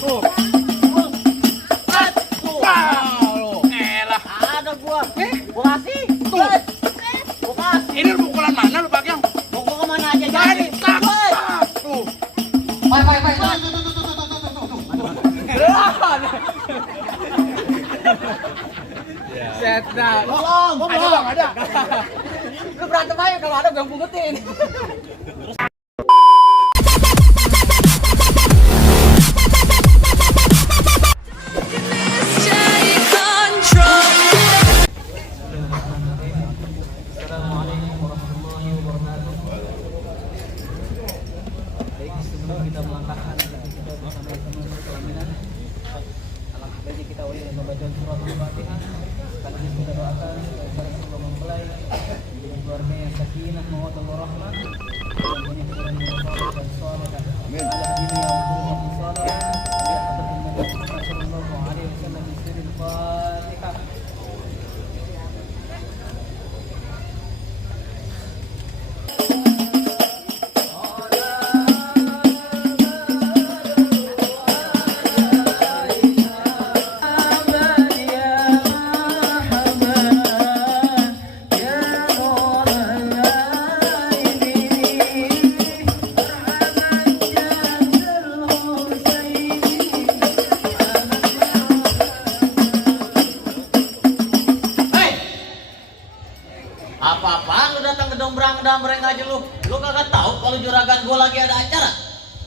Tuh. Ada gua. Gua kasih. Tuh. Gua kasih. Ini pukulan mana lu Bagyang? Gua kemana aja Jadi jadi. tak. Tuh. Set dah. Tolong. Ada Bang, ada. Lu berantem aja kalau ada gua pungutin. Assalamualaikum warahmatullahi wabarakatuh. Baik, sebelum kita melangkahkan kita bersama teman pelaminan, alangkah baiknya kita awali dengan membaca surah Al-Fatihah. Sekaligus kita doakan agar sebelum mempelai menjadi keluarga yang sakinah, mawaddah warahmah, dan punya keturunan yang saleh dan salehah. Amin. Ala hadirin yang berumur saleh, ya hadratin Nabi sallallahu alaihi wasallam bi sirril Fatihah. Apa-apaan lu datang ke dombrang-dombreng aja lu? Lu kagak tahu kalau juragan gua lagi ada acara?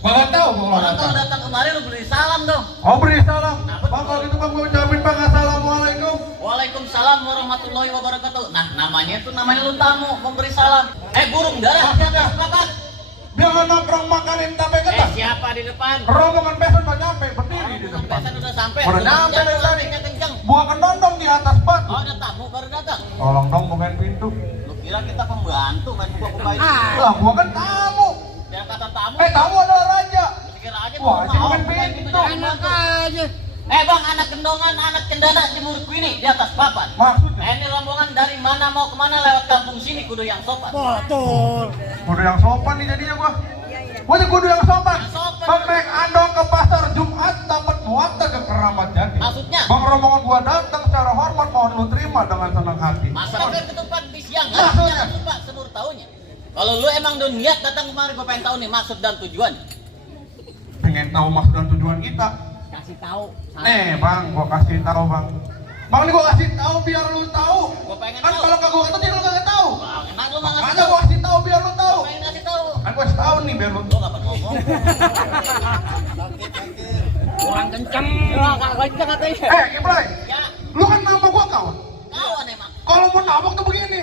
Bapak tahu Bang. Orang kalau datang kemari lu beli salam dong. Oh, beri salam. Nah, Bang, kalau gitu Bang gue ucapin Bang assalamualaikum. Waalaikumsalam warahmatullahi wabarakatuh. Nah, namanya lu tamu memberi salam. Burung darah di atas papan. Jangan nongkrong makanin sampai ketas. Siapa di depan? Rombongan besan udah nyampe, berdiri di depan. Pesan udah sampai. Udah nyampe dari tadi. Sampingnya kenceng. Bukan dondong di atas batu. Oh, ada tamu baru datang. Tolong dong bukain pintu. Lu kira kita pembantu main buka-bukain? Lah, gua kan tamu. Biar kata tamu. Tamu adalah raja. Pikir aja Wah, gua jadi mau main bukain pintu. pintu jadi pembantu. Bang, anak gendongan, anak cendana jemur kuini di atas papan. Maksudnya? Ini rombongan dari mana mau kemana lewat kampung sini kudu yang sopan. Kudu yang sopan nih jadinya gua. Gua tuh kudu yang sopan. Yang sopan. Bang naik andong ke pasar Jumat dapat muatan ke keramat jati. Maksudnya? Bang rombongan gua datang secara hormat mohon lu terima dengan senang hati. Masa sampai ke tempat di siang Maksudnya? jangan lupa seluruh tahunnya. Kalau lu emang udah niat datang kemari, gua pengen tahu nih maksud dan tujuan. Pengen tahu maksud dan tujuan kita. Kasih tahu. Bang, gua kasih tahu bang. Bang, ini gua kasih tahu biar lu tahu. Gua pengen Kan tahu. kalau kagak gua tahu, lu kagak tahu. Enak lu mah ngasih Makanya tahu. gua kasih tahu biar lu tahu. Gua pengen ngasih tahu. Kan gua kasih tahu nih biar lu. Lu kapan ngomong? Kurang kenceng. Kagak kenceng katanya. Kiblay, Ya, lu kan nama gua kawan. kawan emang. Kalau mau nabok tuh begini.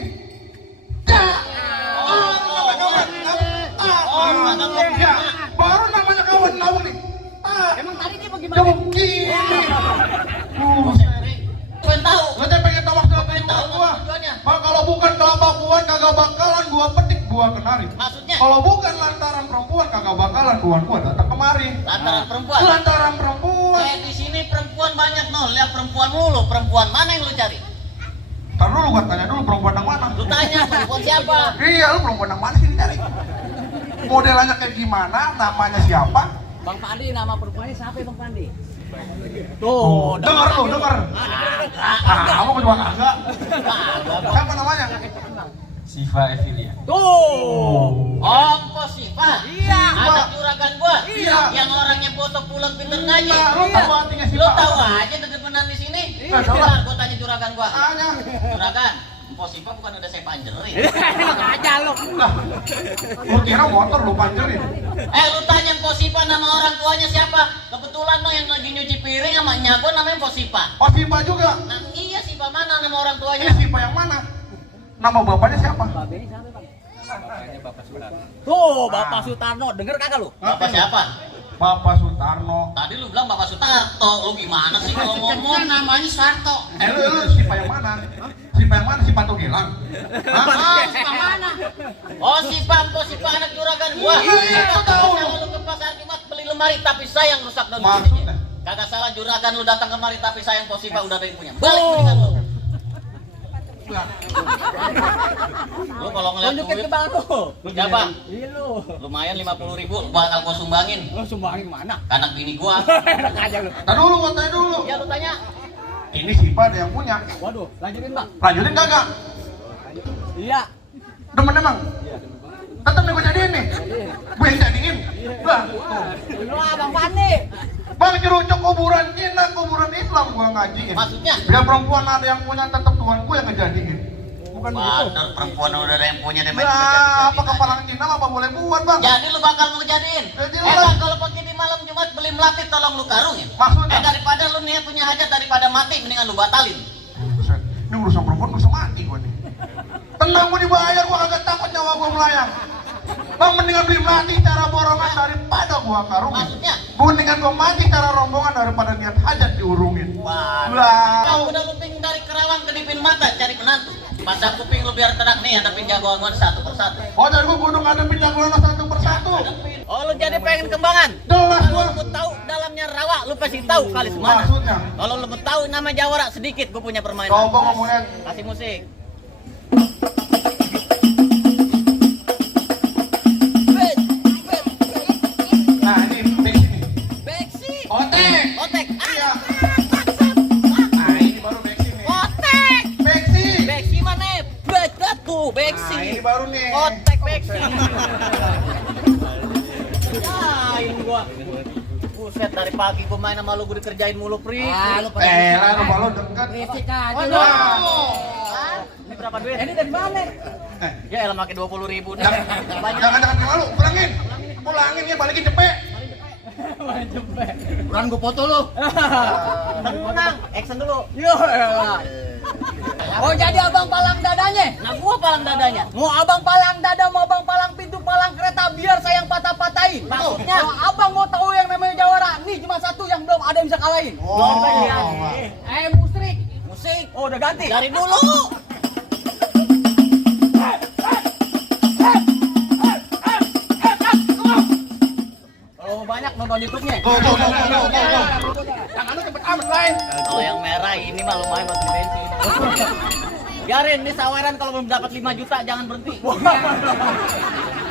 Ya, baru namanya kawan nabok nih. Emang tadi dia bagaimana? Coba begini. Pengen tahu. Lu teh pengen tahu maksud Pengen tahu gua? tujuannya. Bang, kalau bukan kelapa buah kagak bakalan gua petik gua kenari. Maksudnya? Kalau bukan lantaran perempuan kagak bakalan tuan gua datang kemari. Lantaran perempuan. Lantaran perempuan. Di sini perempuan banyak no. Lihat perempuan mulu. Perempuan mana yang lu cari? Ntar dulu gua tanya dulu perempuan yang mana. Lu tanya perempuan siapa? Iya, lu perempuan yang mana sih dicari? Modelannya kayak gimana? Namanya siapa? Bang Pandi, nama perempuannya siapa ya Bang Pandi? Oh, dengar lu, dengar. Kamu juga kagak. Siapa namanya? Siva Evilia. Oh, Siva. Iya. Anak juragan gua. Iya. Yang orangnya foto pulang pinter ngaji. Lu tahu artinya Lu Siva? tahu aja dedemenan di sini. Nggak tahu. Bentar, gua tanya juragan gua. Tanya. Juragan, Mpok Siva bukan udah saya panjerin. Aja lu. Lah, lu kira motor lu panjerin? Lu tanya Mpok Siva nama orang tuanya siapa? Kebetulan no yang lagi nyuci piring sama nyak gua namanya Mpok Siva. Oh, Siva juga. Nah, iya Siva mana nama orang tuanya? Siva yang mana? Nama bapaknya siapa? Tuh, Bapak Sutarno, denger kagak lu? Bapak siapa? Bapak Sutarno. Tadi lu bilang Bapak Sutarto. Lu gimana sih kalau ngomong namanya Sarto? Lu Siva yang mana? Siva yang mana? Siva Togelang? Sipa mana? Oh, Mpok Sipa anak juragan gua. Iya, aku tahu. Kalau lu ke pasar Jumat beli lemari tapi sayang rusak dan Maksudnya? kagak salah juragan lu datang kemari tapi sayang Mpok Sipa udah ada yang punya. Balik mendingan lu. Nah, Lu kalau ngeliat Tunjukin duit, ke bang lu. siapa? Iya lu. Lumayan 50.000 bakal gua sumbangin. Lu sumbangin kemana? Anak bini gua. Enak aja lu. tanya dulu, gua tanya dulu. Ya lu tanya. Ini Siva ada yang punya. Waduh, lanjutin bang. Lanjutin kagak? Iya. Demen emang? Tetep nih gua jadiin nih. Gua yang jadiin. Lah, Lu abang Fani. Bang Cerucuk kuburan Cina, kuburan Islam gua ngajiin. Maksudnya? Biar perempuan ada yang punya tetep Tuhan gua yang ngejadiin. Bukan begitu. Waduh, perempuan udah ada yang punya deh. Nah, apa kepalang Cina apa boleh buat, Bang? Jadi lu bakal mau jadiin. Jadi Bang, kalau pagi di malam Jumat beli melati tolong lu karungin. Maksudnya? Daripada lu niat punya hajat daripada mati mendingan lu batalin. Buset, ini urusan perempuan gua bisa mati gua nih. Tenang gua dibayar, gua kagak takut nyawa gua melayang. Bang, mendingan beli melati cara borongan daripada gua karungin. Maksudnya? Gua mendingan gua mati cara rombongan daripada niat hajat diurungin. Waduh. Lah. Kau udah luping dari Kerawang ke Dipin Mata cari menantu. Pasang kuping lu biar tenang nih, hadapin jagoan satu persatu. Oh, jadi gua kudu ngadepin jagoan satu persatu. Oh, lu jadi pengen kembangan? Jelas Kalau gua. lu mau tahu dalamnya rawa, lu pasti tahu kali semana. Maksudnya? Kalau lu mau tahu nama Jawara sedikit, gua punya permainan. Coba ngomongnya. Kasih musik. Nah, ini di sini. Beksi. Otek. Otek. Iya. Ah, Nah, ini baru Beksi nih. otek. Beksi. Beksi mana? Bekat tuh, Beksi. Nah, ini baru nih. Otek Beksi. Lain gua. Buset, dari pagi gua main sama lu, gua dikerjain mulu, Pri. Ah, lu Lah, rumah lo dekat. berisik aja Oh, lu. no. Hah? Ini berapa duit? Ini dari mana? Eh, Ya elah pakai 20.000 nih. Banyak. jangan malu, pulangin. Pulangin ya, balikin cepet. Kurang gua foto lu. Tenang, action dulu. Yo. Oh, jadi abang palang dadanya? Nah, gua palang dadanya. Mau abang palang dada, mau abang palang pintu, palang kereta biar saya yang patah-patahin. Maksudnya? Kalau abang mau tahu yang namanya Jawara, nih cuma satu yang belum ada yang bisa kalahin. Oh. Musrik. Musik. Oh, udah ganti. Dari dulu. Kalau banyak nonton YouTube-nya. Tuh. Tangan lu cepet amat lain. Kalau yang merah ini mah lumayan buat beli bensin. Biarin, ini saweran kalau belum dapat 5 juta jangan berhenti.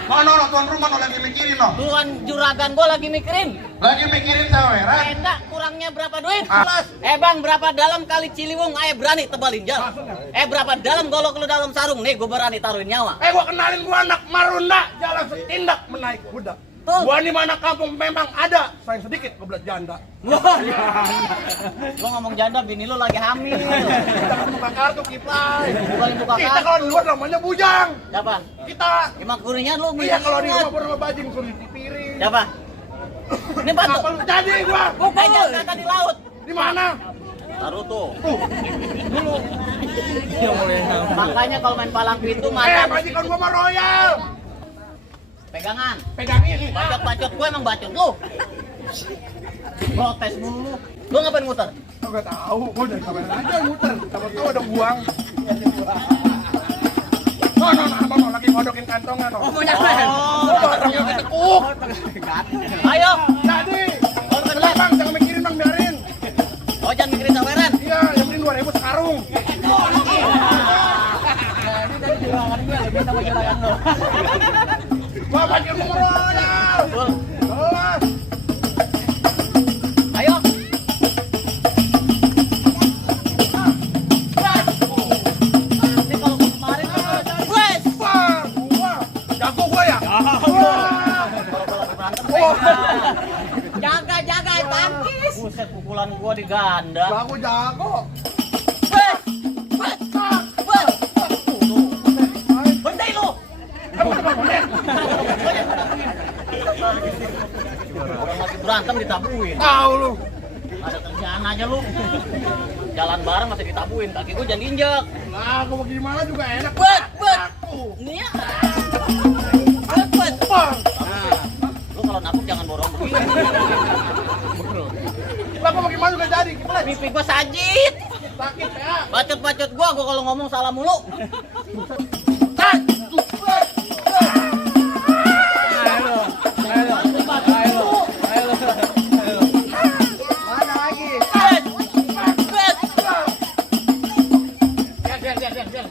Mana tuan rumah lagi mikirin no? Tuan juragan gua lagi mikirin. Lagi mikirin saweran. Enggak, kurangnya berapa duit? Ah. Bang, berapa dalam kali Ciliwung? Ayo berani tebalin jalan. Berapa dalam golok lu dalam sarung? Nih, gua berani taruhin nyawa. Gua kenalin gua anak Marunda, jalan setindak menaik kuda. Tuh. Gua di mana kampung memang ada, sayang sedikit kebelet janda. Lu ngomong janda, bini lu lagi hamil. Jangan buka kartu kiplay. Bukan buka Kita kartu. kalau di luar namanya bujang. Siapa? Kita Emang kurinya lu iya kalau di rumah bernama bajing suruh di piring. Siapa? Ini batu. Apa lu jadi gua? Jangan kata di laut. Di mana? Taruh tuh. Makanya kalau main palang pintu mata Majikan gua mah royal. pegangan. Pegangin. Bacot-bacot gue emang bacot lu. Protes mulu. Lu ngapain muter? Gak tahu, gua dari kamera aja muter. Siapa tahu ada buang. No, abang lagi ngodokin kantongan. Oh, barangnya ketekuk. Ayo. Jadi, tenang bang, jangan mikirin bang, biarin. Oh, jangan mikirin saweran. Iya, yang penting 2.000 sekarung. Lebih sama juragan lo. Gua bajing gua royal. Betul. Jelas. Ayo. Ini kalau kemarin wes. Wah, gua jago gua ya. Jaga tangkis. Buset, pukulan gua diganda. Jago. Bendai lu. Orang lagi berantem ditabuin. Tahu lu. Ada kerjaan aja lu. Jalan bareng masih ditabuin, kaki gua jangan injek. Nah, gua gimana juga enak. Bet. Ini ya. Bet. Bang, Lu kalau nabuk jangan borong begini. lah gua gimana juga jadi. Gimana? Pipi gua sajit. Sakit ya. Bacot-bacot gua kalau ngomong salah mulu. Mana lagi? Bet. Biar.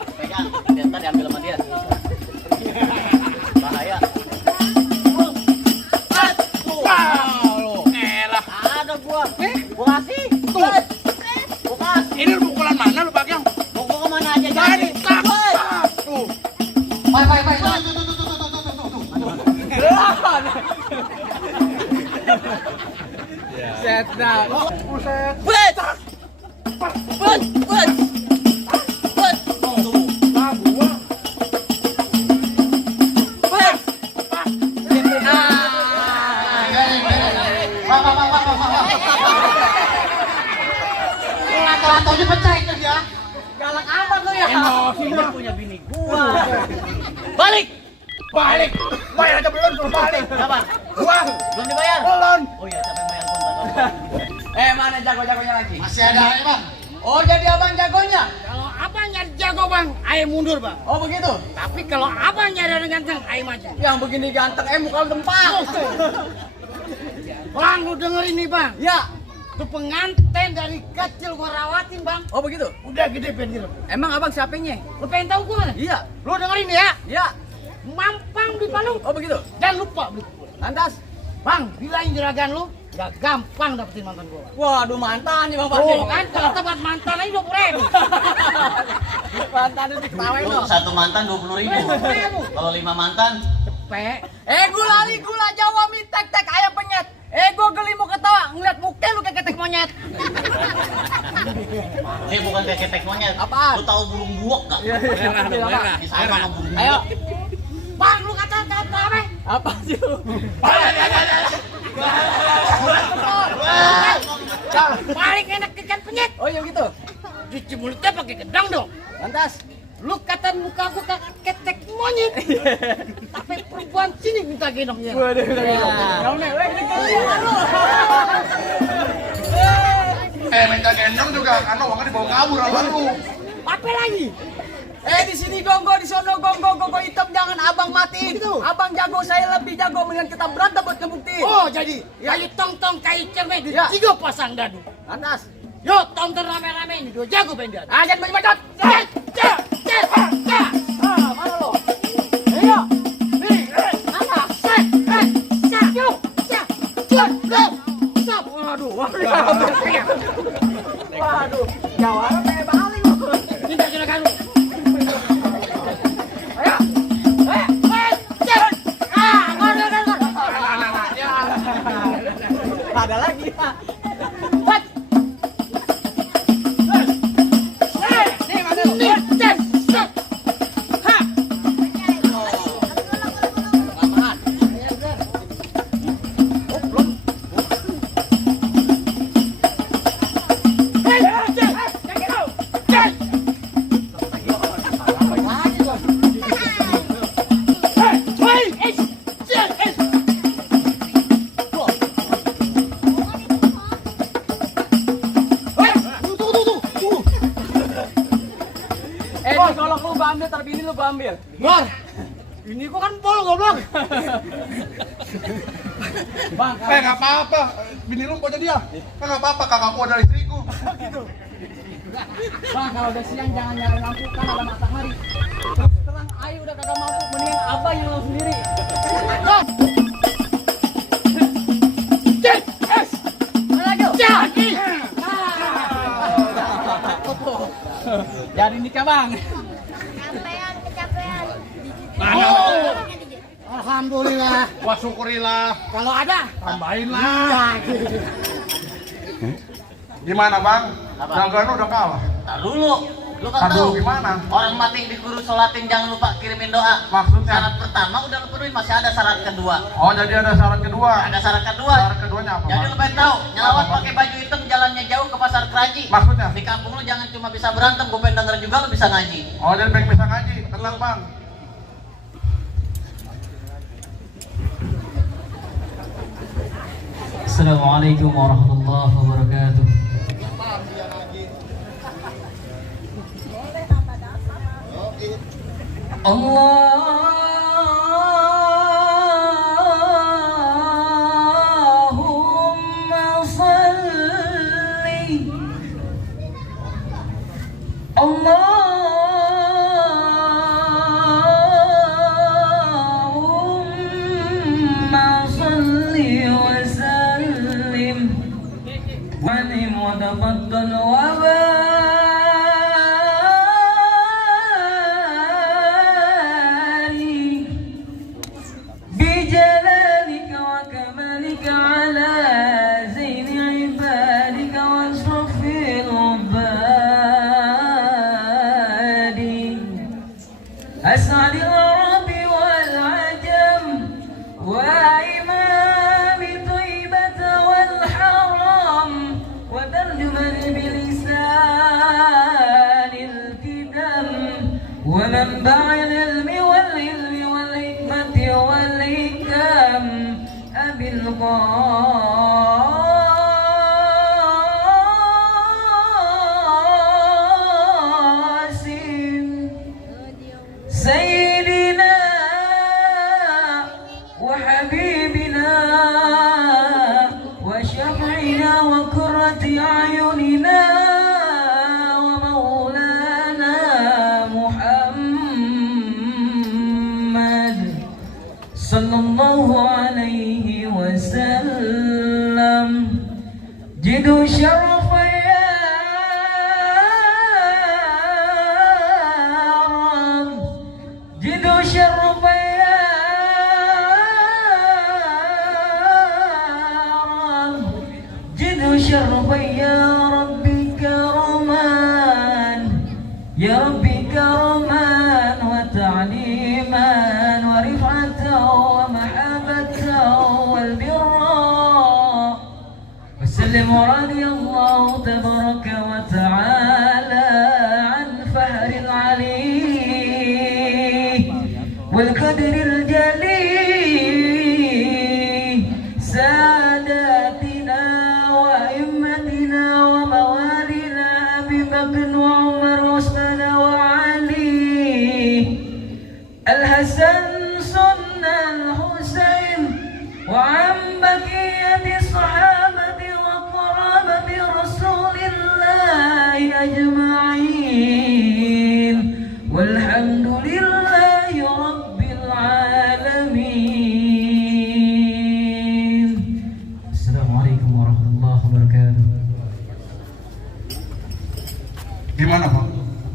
Setan. Buset. Bet. Bet. Bet. Bet. Lah gua. Bet. Lato-latonya pecah itu dia. Galak amat lu ya. Emosi Ini mah. punya bini gua. Balik. Balik. Bayar aja belum suruh balik. Kapan? Gua Belum dibayar? belum. Oh iya, siapa yang bayar kontak? Mana jago-jagonya lagi? Masih ada ya, Bang? Oh, jadi abang jagonya? Kalau abang nyari jago bang, ayo mundur bang. Oh, begitu? Tapi kalau abang nyari orang ganteng, ayo maju. Yang begini ganteng, muka dempal. Bang, lu dengerin nih bang. Ya. Itu pengantin dari kecil gua rawatin bang. Oh, begitu? Udah gede pengen. Emang abang siapanya? Lu pengen tahu gua mana? Iya. Lu dengerin ya. Ya. Mampang di Palu. Oh, begitu? Dan lupa beli kupon. Lantas? Bang, bilangin juragan lu, gak gampang dapetin mantan gua. Waduh, mantan nih Bang Oh, Pandi. kan kalau tempat mantan aja 20.000. Mantan itu ketawain Lu loh. satu mantan 20.000. Kalau 5 mantan, Cepet. Gula Jawa mie tek-tek ayam penyet. Gua geli mau ketawa ngeliat muka lu kayak ketek monyet. ini bukan kayak ketek monyet. Apaan? Lu tahu burung buok gak? Iya. Ini sama sama burung Ayo. buok. Bang, lu kata apa? Apa sih lu? Paling enak ikan penyet. Oh, iya gitu. Cuci mulutnya pakai gedang dong. Lantas? Lu kata muka gua kayak ketek monyet. Tapi perempuan sini minta gendongnya. Waduh, Ya. Minta gendong juga, karena uangnya dibawa kabur abang lu. Apa lagi? Di sini gonggo, di sono gonggo hitam, jangan abang mati. Abang jago, saya lebih jago, mendingan kita berantem buat ngebuktiin. Oh, jadi kayu tong-tong, kayu cermek, Ya. 3 pasang dadu. Lantas? Yo, tonton rame-rame ini, 2 jago pengen. Jangan bacot. Mana lo? Ayo. Mana? Stop. Waduh, Waduh, jawaban kayak balik lu. minta juragan lu. Ayo. Ada lagi ya. Kalau lu gua ambil, tapi ini lu gua ambil. Bang, ini kok kan pol goblok. Bang, Nggak apa-apa, bini lu kok jadi dia. Nggak apa-apa, kakak gua adalah istriku. Bang, kalau udah siang jangan nyalain lampu, kan ada matahari. Terus terang ayo udah kagak mampu, mendingan abang yang lo sendiri. Jadi nikah bang. Kecapean. Alhamdulillah. Wah syukurilah. Kalau ada, Tambahin lah. Gimana bang? Apa? Dagangan lu udah kalah. Tar dulu. Lu kan Tar dulu tahu gimana? orang mati dikuruh sholatin, jangan lupa kirimin doa. Maksudnya? Syarat pertama udah lu penuhin, masih ada syarat kedua. Oh jadi ada syarat kedua. Ada syarat kedua. Syarat keduanya apa? Jadi Bang? lu pengen tahu, nyelawat Apa? pakai baju hitam, jalannya jauh ke pasar Keraji. Maksudnya? Di kampung lu jangan cuma bisa berantem, gue pengen denger juga lu bisa ngaji. Oh jadi pengen bisa ngaji. Tenang bang. Assalamualaikum warahmatullahi wabarakatuh. Allahumma salli Allahumma salli wa sallim wa tafaddal wa barik بجلالك وكمالك على زين ومنبع العلم والعلم والحكمة والحكم أبي القاسم سيدنا وحبيبنا وشفعنا وقرة أعيننا ومولانا محمد صلى الله عليه وسلم جدوا شرف يا رب جدوا شرف يا رب جدوا شرف يا ربي كرمان يا ربي كرمان وتعليما ورفعة ومحبة والبر وسلم رضي الله تبارك وتعالى عن فهر العلي والقدر الجليل ساداتنا وأئمتنا وموالينا أبي بكر وعمر وعثمان وعلي الحسن سنة الحسين وعن بقية الصحابة وقرابة رسول الله أجمعين والحمد لله رب العالمين. السلام عليكم ورحمة الله وبركاته. Gimana bang?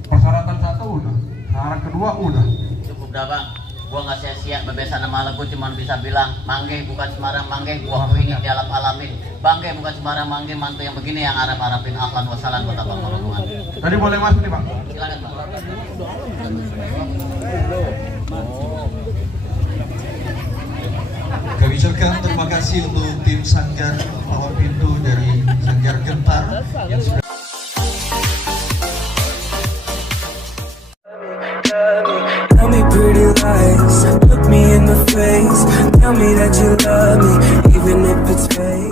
Persyaratan satu udah, syarat kedua udah. Cukup dah bang, gua nggak sia-sia bebesan nama lagu cuma bisa bilang mangge bukan sembarang mangge, buahku ini di alam alamin. Bangge bukan sembarang mangge, mantu yang begini yang harap-harapin. Ahlan wassalam kota bang Marungan. Tadi boleh masuk nih bang? Silakan bang. Kami ucapkan terima kasih untuk tim Sanggar Pahlawan Pintu dari Sanggar Gempar yang sudah Tell me pretty lies, look me in the face. Tell me that you love me, even if it's fake.